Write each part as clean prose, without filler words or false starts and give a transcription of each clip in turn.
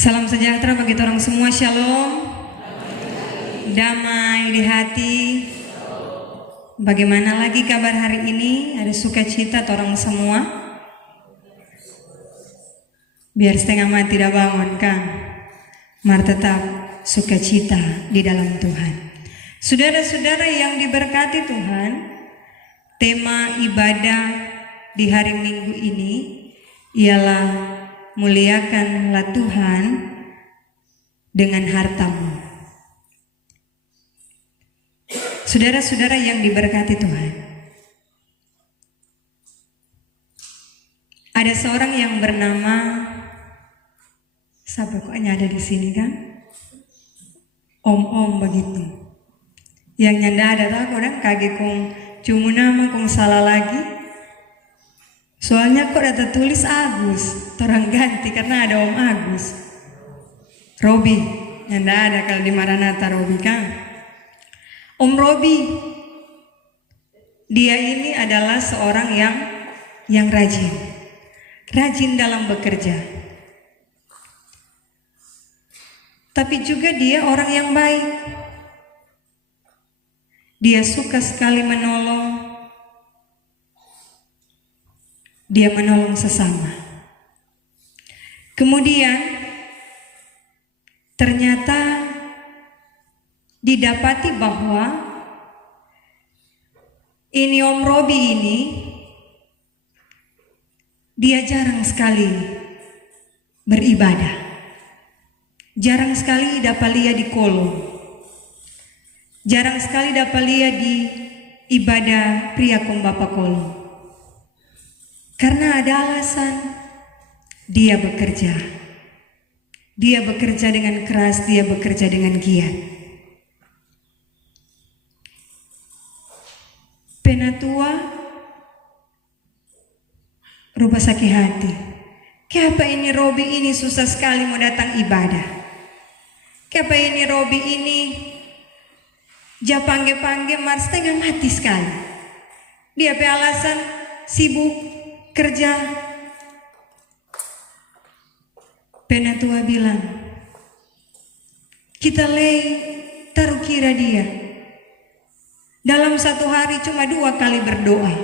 Salam sejahtera bagi orang semua, shalom. Damai di hati. Bagaimana lagi kabar hari ini? Ada sukacita orang semua? Biar setengah mati tidak bangun kan? Mar tetap sukacita di dalam Tuhan. Saudara-saudara yang diberkati Tuhan, tema ibadah di hari Minggu ini ialah muliakanlah Tuhan dengan hartamu. Saudara-saudara yang diberkati Tuhan, ada seorang yang bernama, siapa kok ada di sini kan? Om begitu. Yang nyanda ada tak orang kaki kong cuma nama kong salah lagi. Soalnya kok ada tulis Agus, orang ganti karena ada Om Agus. Robi, nyanda ada kalau di Maranatha Robi kan. Om Robi, dia ini adalah seorang yang rajin dalam bekerja. Tapi juga dia orang yang baik. Dia suka sekali menolong. Dia menolong sesama. Kemudian ternyata didapati bahwa ini Om Robi ini dia jarang sekali beribadah. Jarang sekali dapat lihat di kolom. Jarang sekali dapat lihat di ibadah pria Bapa kolom. Karena ada alasan, dia bekerja. Dia bekerja dengan keras, dia bekerja dengan giat. Penatua rubah sakit hati. Kenapa ini Robi ini susah sekali mau datang ibadah? Kenapa ini Robi ini japangge-pangge mar setengah mati sekali? Dia pe alasan sibuk kerja. Penatua bilang, kita taruh kira dia dalam satu hari cuma 2 kali berdoa.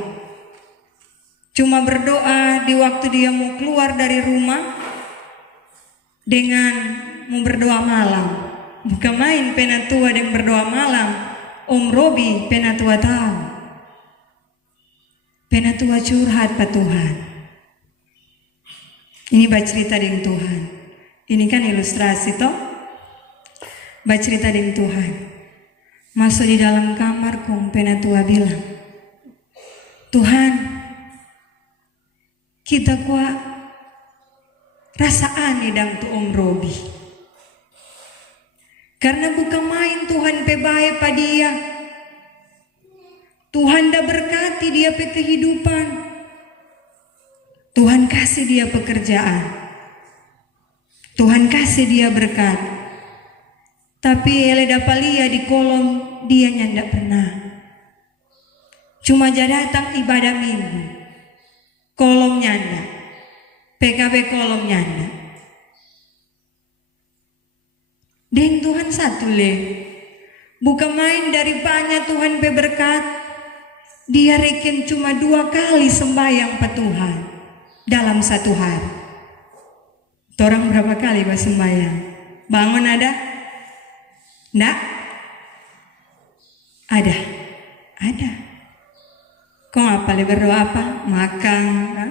Cuma berdoa di waktu dia mau keluar dari rumah dengan mau berdoa malam. Bukan main penatua dengan berdoa malam. Om Robi penatua tahu. Penatua curhat Pak Tuhan. Ini baca cerita dengan Tuhan. Ini kan ilustrasi toh. Baca cerita dengan Tuhan. Masuk di dalam kamar kong penatua bilang, Tuhan, kita kuat rasa aneh dang tu Om Robi. Karena bukan main Tuhan pe bae pa dia. Tuhan dah berkati dia pe kehidupan. Tuhan kasih dia pekerjaan. Tuhan kasih dia berkat. Tapi ele dapat lihat di kolom dia nyanda pernah. Cuma jadi datang ibadah minggu. Kolom nyanda. PKB kolom nyanda. Dan Tuhan satu bukan main dari banyak Tuhan pe berkat. Dia reken cuma 2 kali sembahyang Pak Tuhan dalam satu hari. Orang berapa kali sembahyang? Bangun ada? Nggak? Ada. Kok apa berdoa apa? Makan. Kan?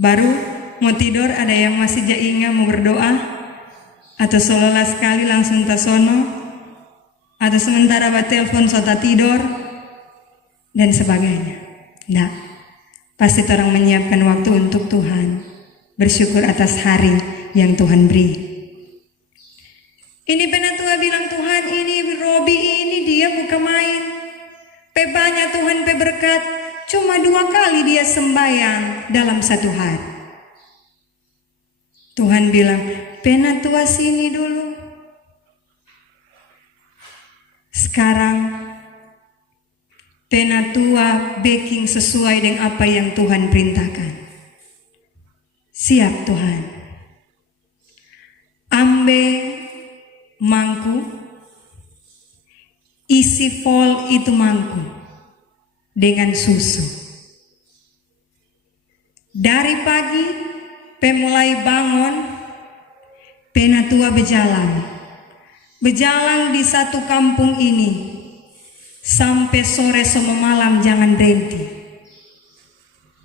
Baru mau tidur ada yang masih jainga mau berdoa? Atau seolah sekali langsung tasono? Atau sementara telepon sota tidur? Dan sebagainya. Nah, pasti orang menyiapkan waktu untuk Tuhan. Bersyukur atas hari yang Tuhan beri. Ini penatua bilang, Tuhan ini Robi ini dia bukan main. Banyak Tuhan berkat. Cuma 2 kali dia sembahyang dalam satu hari. Tuhan bilang, penatua sini dulu. Sekarang penatua baking sesuai dengan apa yang Tuhan perintahkan. Siap Tuhan. ambil mangku, isi full itu mangku dengan susu. Dari pagi, mulai bangun, penatua berjalan di satu kampung ini, sampai sore sama malam jangan berhenti.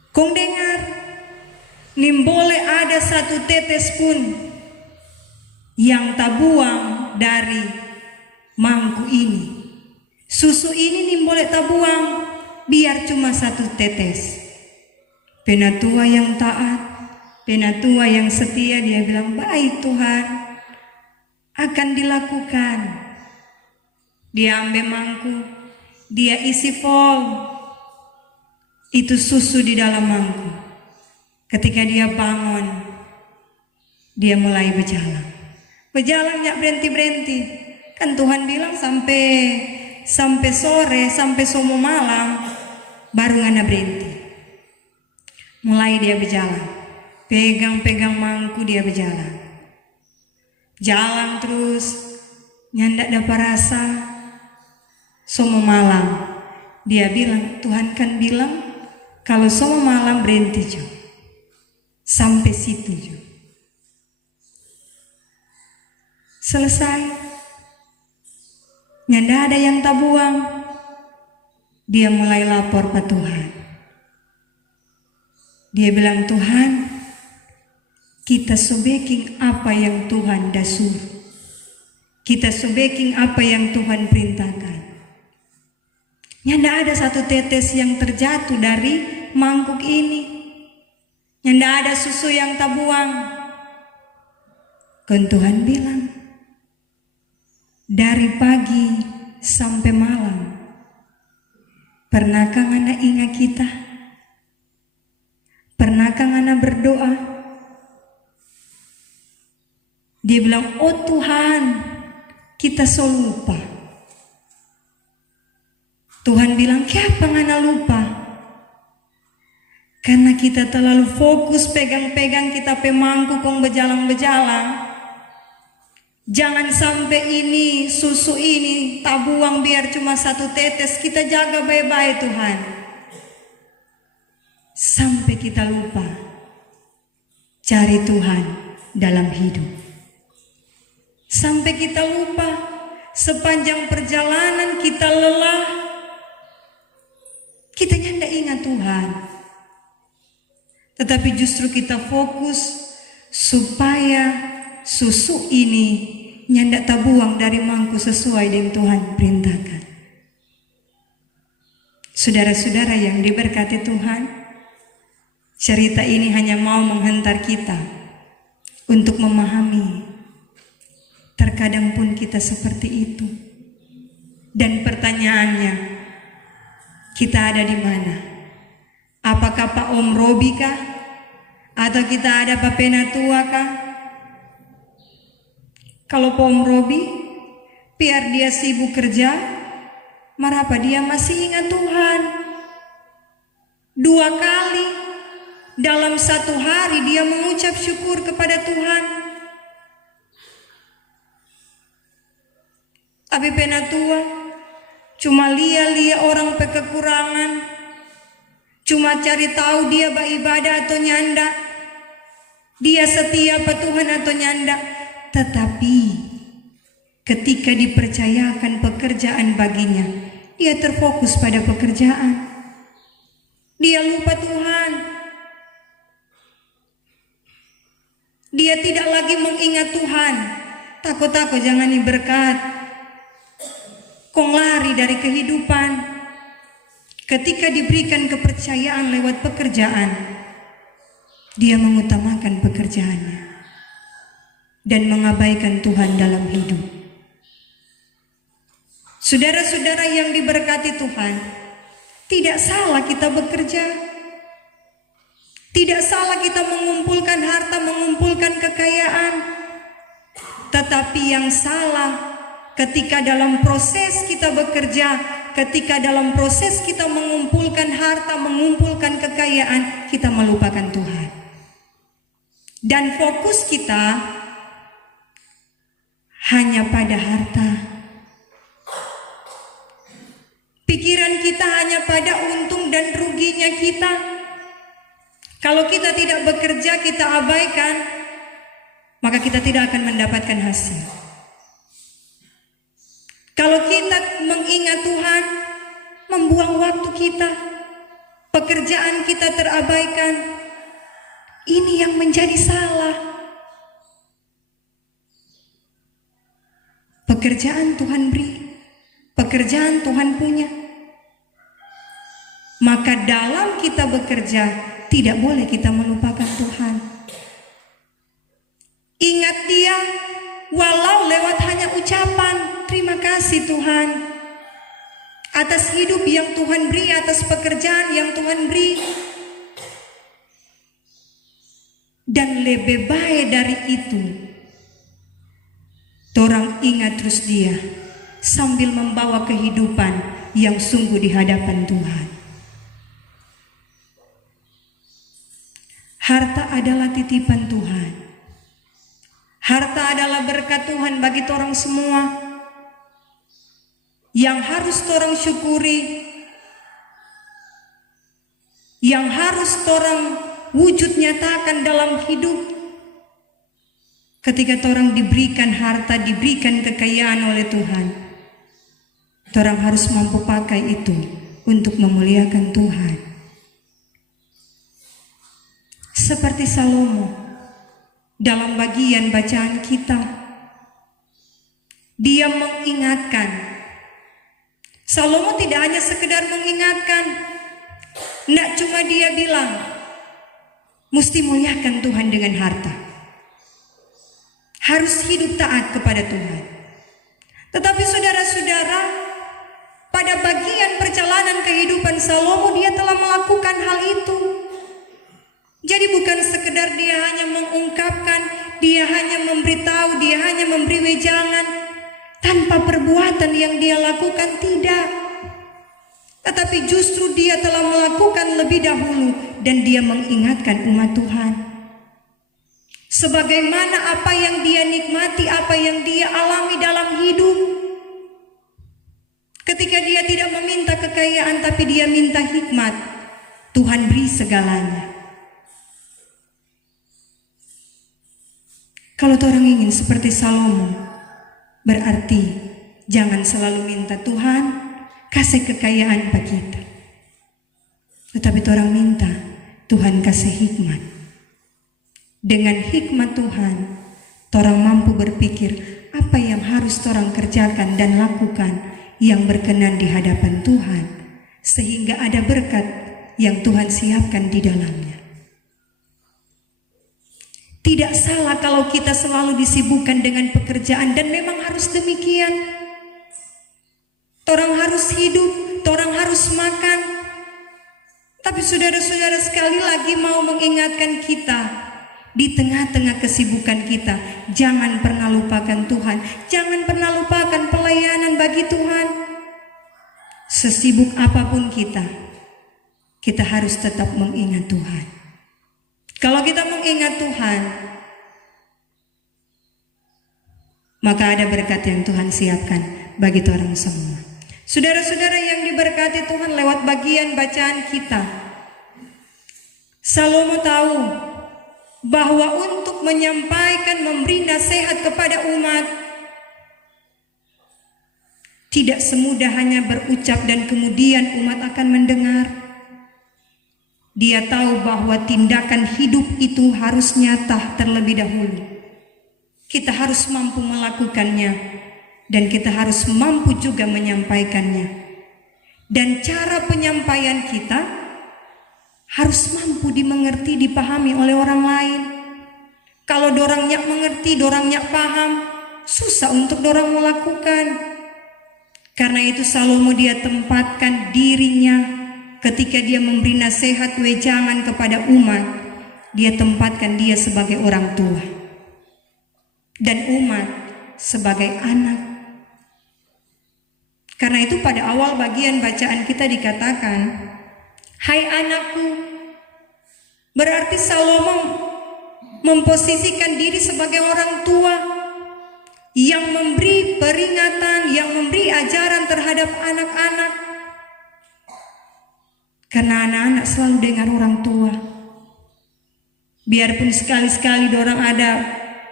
Kong dengar, boleh ada satu tetes pun yang tak buang dari mangku ini. Susu ini boleh tak buang, biar cuma satu tetes. Penatua yang taat, penatua yang setia, dia bilang, baik Tuhan, akan dilakukan. Dia ambil mangku, dia isi full itu susu di dalam mangku. Ketika dia bangun, dia mulai berjalan. Berjalan nggak berhenti-berhenti. Kan Tuhan bilang sampai sore, sampai semua malam, baru ngana berhenti. Mulai dia berjalan, pegang-pegang mangku dia berjalan. Jalan terus, nyandak dapat rasa. Semua malam, dia bilang, Tuhan kan bilang, kalau semua malam berhenti juga. Sampai situ juga. Selesai. Nyanda ada yang tak buang. Dia mulai lapor ke Tuhan. Dia bilang, Tuhan, kita sebeking apa yang Tuhan dah suruh. Kita sebeking apa yang Tuhan perintahkan. Nyanda ada satu tetes yang terjatuh dari mangkuk ini. Nyanda ada susu yang tak buang. Kan Tuhan bilang, dari pagi sampai malam, pernahkah ngana ingat kita? Pernahkah ngana berdoa? Dia bilang, oh Tuhan, kita so lupa. Tuhan bilang, kenapa ngana lupa? Karena kita terlalu fokus pegang-pegang kita pemangku kong berjalan-berjalan. Jangan sampai ini, susu ini tak buang biar cuma satu tetes. Kita jaga baik-baik Tuhan. Sampai kita lupa cari Tuhan dalam hidup. Sampai kita lupa sepanjang perjalanan kita lelah. Kita nyanda ingat Tuhan. Tetapi justru kita fokus supaya susu ini nyanda tak buang dari mangku sesuai dengan Tuhan perintahkan. Saudara-saudara yang diberkati Tuhan, cerita ini hanya mau menghantar kita untuk memahami. Terkadang pun kita seperti itu. Dan pertanyaannya, kita ada di mana? Apakah Pak Om Robi kah? Atau kita ada Pak Penatua kah? Kalau Pak Om Robi, biar dia sibuk kerja, marapa dia masih ingat Tuhan. 2 kali dalam 1 hari dia mengucap syukur kepada Tuhan. Tapi Penatua cuma lia-lia orang kekurangan, cuma cari tahu dia beribadah atau nyanda, dia setia apa Tuhan atau nyanda. Tetapi ketika dipercayakan pekerjaan baginya, dia terfokus pada pekerjaan. Dia lupa Tuhan. Dia tidak lagi mengingat Tuhan. Takut-takut jangan diberkat. Kong lari dari kehidupan. Ketika diberikan kepercayaan lewat pekerjaan, dia mengutamakan pekerjaannya dan mengabaikan Tuhan dalam hidup. Saudara-saudara yang diberkati Tuhan, tidak salah kita bekerja. Tidak salah kita mengumpulkan harta, mengumpulkan kekayaan. Tetapi yang salah ketika dalam proses kita bekerja, ketika dalam proses kita mengumpulkan harta, mengumpulkan kekayaan, kita melupakan Tuhan. Dan fokus kita hanya pada harta. Pikiran kita hanya pada untung dan ruginya kita. Kalau kita tidak bekerja, kita abaikan, maka kita tidak akan mendapatkan hasil. Kalau kita mengingat Tuhan, membuang waktu kita, pekerjaan kita terabaikan, ini yang menjadi salah. Pekerjaan Tuhan beri, pekerjaan Tuhan punya. Maka dalam kita bekerja, tidak boleh kita melupakan Tuhan. Ingat Dia, walau lewat hanya ucapan, terima kasih Tuhan atas hidup yang Tuhan beri, atas pekerjaan yang Tuhan beri. Dan lebih baik dari itu, orang ingat terus Dia sambil membawa kehidupan yang sungguh di hadapan Tuhan. Harta adalah titipan Tuhan. Harta adalah berkat Tuhan bagi orang semua. Yang harus orang syukuri, yang harus orang wujud nyatakan dalam hidup. Ketika orang diberikan harta, diberikan kekayaan oleh Tuhan, orang harus mampu pakai itu untuk memuliakan Tuhan. Seperti Salomo dalam bagian bacaan kita, dia mengingatkan. Salomo tidak hanya sekedar mengingatkan, tidak cuma dia bilang, mesti muliakan Tuhan dengan harta. Harus hidup taat kepada Tuhan. Tetapi saudara-saudara, pada bagian perjalanan kehidupan Salomo, dia telah melakukan hal itu. Jadi bukan sekedar dia hanya mengungkapkan, dia hanya memberitahu, dia hanya memberi wejangan, tanpa perbuatan yang dia lakukan, tidak. Tetapi justru dia telah melakukan lebih dahulu, dan dia mengingatkan umat Tuhan. Sebagaimana apa yang dia nikmati, apa yang dia alami dalam hidup. Ketika dia tidak meminta kekayaan, tapi dia minta hikmat, Tuhan beri segalanya. Kalau orang ingin seperti Salomo, berarti jangan selalu minta Tuhan kasih kekayaan bagi kita. Tetapi orang minta Tuhan kasih hikmat. Dengan hikmat Tuhan, orang mampu berpikir apa yang harus orang kerjakan dan lakukan yang berkenan di hadapan Tuhan, sehingga ada berkat yang Tuhan siapkan di dalamnya. Tidak salah kalau kita selalu disibukkan dengan pekerjaan, dan memang harus demikian. Orang harus hidup, orang harus makan. Tapi saudara-saudara, sekali lagi mau mengingatkan kita, di tengah-tengah kesibukan kita, jangan pernah lupakan Tuhan. Jangan pernah lupakan pelayanan bagi Tuhan. Sesibuk apapun kita harus tetap mengingat Tuhan. Kalau kita mengingat Tuhan, maka ada berkat yang Tuhan siapkan bagi orang semua. Saudara-saudara yang diberkati Tuhan, lewat bagian bacaan kita, Salomo tahu bahwa untuk menyampaikan, memberi nasihat kepada umat, tidak semudah hanya berucap dan kemudian umat akan mendengar. Dia tahu bahwa tindakan hidup itu harus nyata terlebih dahulu. Kita harus mampu melakukannya, dan kita harus mampu juga menyampaikannya. Dan cara penyampaian kita harus mampu dimengerti, dipahami oleh orang lain. Kalau dorang nyak mengerti, dorang nyak paham, susah untuk dorang melakukan. Karena itu Salomo dia tempatkan dirinya. Ketika dia memberi nasihat wejangan kepada umat, dia tempatkan dia sebagai orang tua dan umat sebagai anak. Karena itu pada awal bagian bacaan kita dikatakan, hai anakku, berarti Salomo memposisikan diri sebagai orang tua yang memberi peringatan, yang memberi ajaran terhadap anak-anak. Karena anak-anak selalu dengar orang tua. Biarpun sekali-sekali dorang ada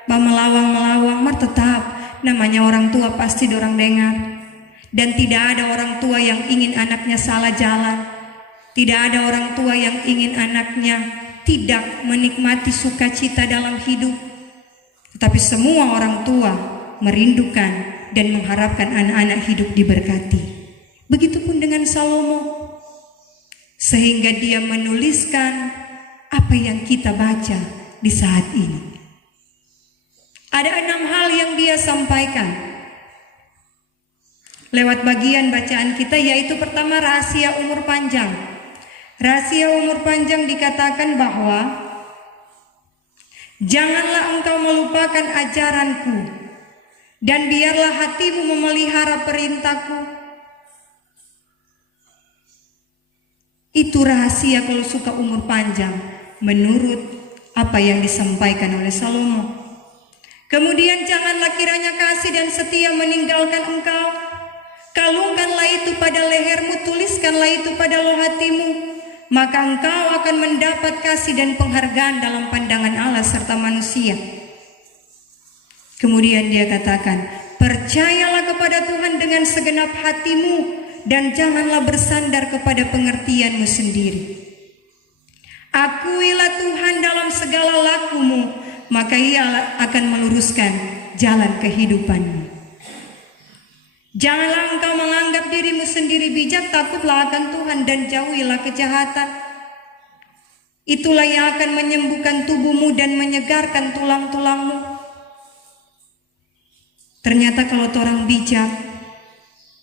melawang-melawang, mar tetap namanya orang tua pasti dorang dengar. Dan tidak ada orang tua yang ingin anaknya salah jalan. Tidak ada orang tua yang ingin anaknya tidak menikmati sukacita dalam hidup. Tetapi semua orang tua merindukan dan mengharapkan anak-anak hidup diberkati. Begitupun dengan Salomo. Sehingga dia menuliskan apa yang kita baca di saat ini. Ada 6 hal yang dia sampaikan lewat bagian bacaan kita, yaitu pertama, rahasia umur panjang. Rahasia umur panjang dikatakan bahwa janganlah engkau melupakan ajaranku, dan biarlah hatimu memelihara perintahku. Itu rahasia kalau suka umur panjang, menurut apa yang disampaikan oleh Salomo. Kemudian janganlah kiranya kasih dan setia meninggalkan engkau. Kalungkanlah itu pada lehermu, tuliskanlah itu pada loh hatimu. Maka engkau akan mendapat kasih dan penghargaan dalam pandangan Allah serta manusia. Kemudian dia katakan, percayalah kepada Tuhan dengan segenap hatimu, dan janganlah bersandar kepada pengertianmu sendiri. Akuilah Tuhan dalam segala lakumu, maka Ia akan meluruskan jalan kehidupanmu. Janganlah engkau menganggap dirimu sendiri bijak, takutlah akan Tuhan dan jauhilah kejahatan. Itulah yang akan menyembuhkan tubuhmu dan menyegarkan tulang-tulangmu. Ternyata kalau orang bijak,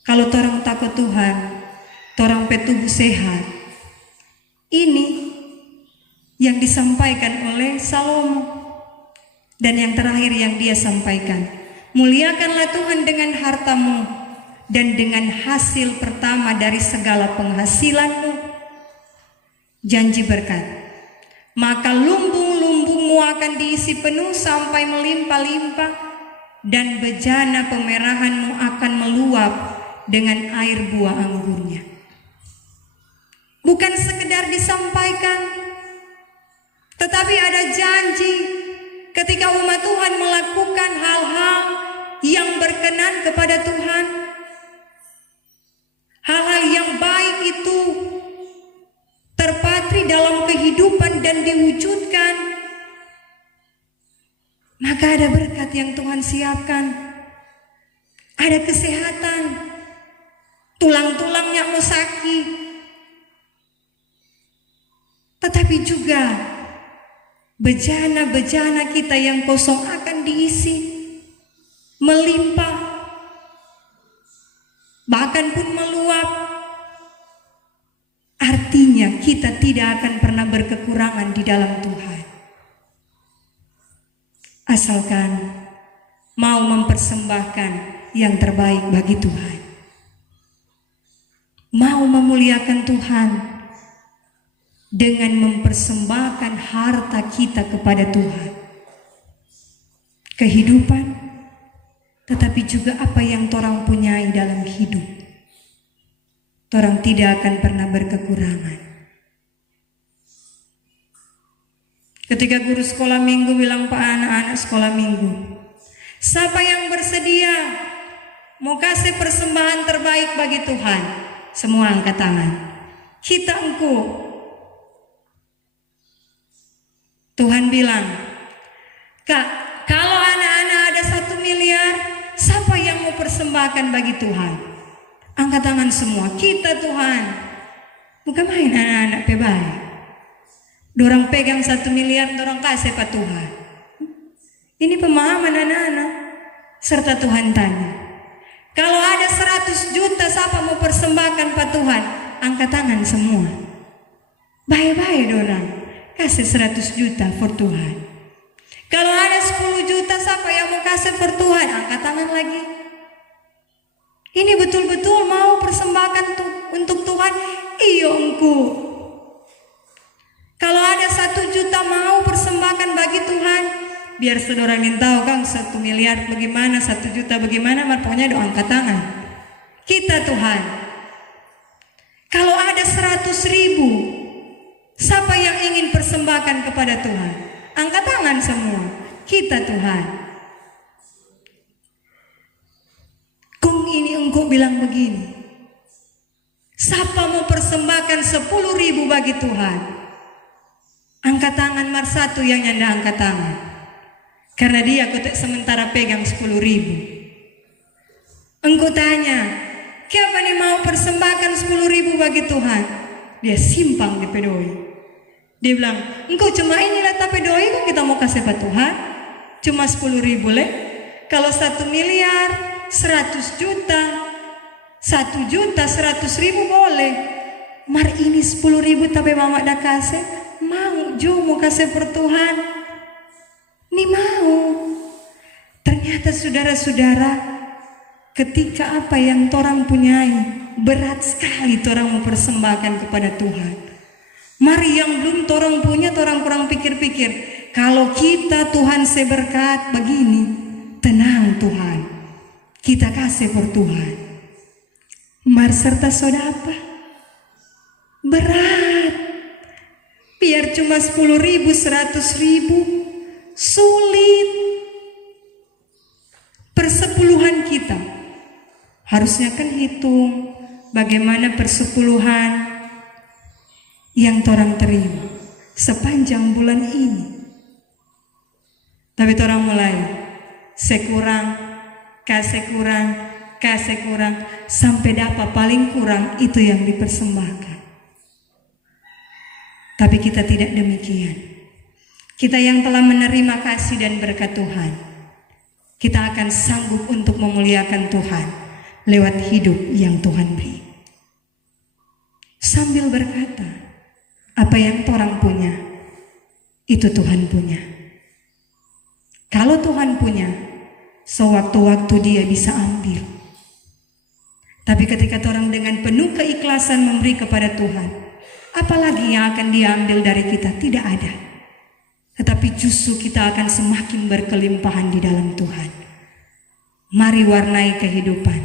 kalau orang takut Tuhan, orang petubuh sehat. Ini yang disampaikan oleh Salomo. Dan yang terakhir yang dia sampaikan, muliakanlah Tuhan dengan hartamu dan dengan hasil pertama dari segala penghasilanmu. Janji berkat, maka lumbung-lumbungmu akan diisi penuh sampai melimpah-limpah, dan bejana pemerahanmu akan meluap dengan air buah anggurnya. Bukan sekedar disampaikan, tetapi ada janji ketika umat Tuhan melakukan hal-hal yang berkenan kepada Tuhan. Hal-hal yang baik itu terpatri dalam kehidupan dan diwujudkan, maka ada berkat yang Tuhan siapkan. Ada kesehatan, tulang-tulangnya mau sakit, tetapi juga bejana-bejana kita yang kosong akan diisi, melimpah, bahkan pun meluap. Artinya kita tidak akan pernah berkekurangan di dalam Tuhan. Asalkan mau mempersembahkan yang terbaik bagi Tuhan. Mau memuliakan Tuhan dengan mempersembahkan harta kita kepada Tuhan. Kehidupan, tetapi juga apa yang torang punyai dalam hidup. Torang tidak akan pernah berkekurangan. Ketika guru sekolah minggu bilang pak anak-anak sekolah minggu, siapa yang bersedia mau kasih persembahan terbaik bagi Tuhan? Semua angkat tangan. Kita engkau. Tuhan bilang, Kak, kalau anak-anak ada 1 miliar, siapa yang mau persembahkan bagi Tuhan? Angkat tangan semua. Kita Tuhan. Bukan main anak-anak pebaik. Dorang pegang 1 miliar, dorang kasih pak Tuhan. Ini pemahaman anak-anak. Serta Tuhan tanya, kalau ada 100 juta siapa mau persembahkan pak Tuhan? Angkat tangan semua. Baik-baik dorang kasih 100 juta for Tuhan. Kalau ada 10 juta siapa yang mau kasih for Tuhan? Angkat tangan lagi. Ini betul-betul mau persembahkan untuk Tuhan? Iyo engku. Kalau ada 1 juta mau persembahkan bagi Tuhan, biar saudara ingin tahu kan 1 miliar bagaimana, 1 juta bagaimana, pokoknya doa angkat tangan. Kita Tuhan, kalau ada 100.000, siapa yang ingin persembahkan kepada Tuhan? Angkat tangan semua. Kita Tuhan. Kung ini engkau bilang begini, siapa mau persembahkan 10.000 bagi Tuhan? Angkat tangan satu yang nyanda angkat tangan. Karena dia aku sementara pegang 10.000. Engkau tanya, siapa nih mau persembahkan 10.000 bagi Tuhan? Dia simpang di pedoi. Dia bilang, engkau cuma inilah tapi doi kok kita mau kasih ke Tuhan? Cuma 10.000 leh. Kalau 1 miliar, 100 juta, 1 juta, 100.000 boleh. Mar ini 10.000 tapi mama dah kasih. Mau, Jo mau kasih per Tuhan. Ini mau. Ternyata saudara-saudara, ketika apa yang torang punyai berat sekali torang mau persembahkan kepada Tuhan. Mari yang belum torang punya torang kurang pikir-pikir. Kalau kita Tuhan seberkat begini, tenang Tuhan, kita kasih per Tuhan. Mar serta saudara apa? Berat. Biar cuma 10.000, 100.000, sulit. Persepuluhan kita harusnya kan hitung bagaimana persepuluhan yang torang terima sepanjang bulan ini. Tapi torang mulai sekurang, kasih kurang, sampai dapat paling kurang itu yang dipersembahkan. Tapi kita tidak demikian. Kita yang telah menerima kasih dan berkat Tuhan, kita akan sanggup untuk memuliakan Tuhan lewat hidup yang Tuhan beri. Sambil berkata, apa yang orang punya, itu Tuhan punya. Kalau Tuhan punya, sewaktu-waktu dia bisa ambil. Tapi ketika orang dengan penuh keikhlasan memberi kepada Tuhan, apalagi yang akan diambil dari kita? Tidak ada. Tetapi justru kita akan semakin berkelimpahan di dalam Tuhan. Mari warnai kehidupan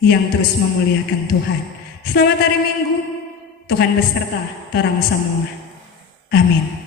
yang terus memuliakan Tuhan. Selamat hari Minggu. Tuhan beserta orang semua. Amin.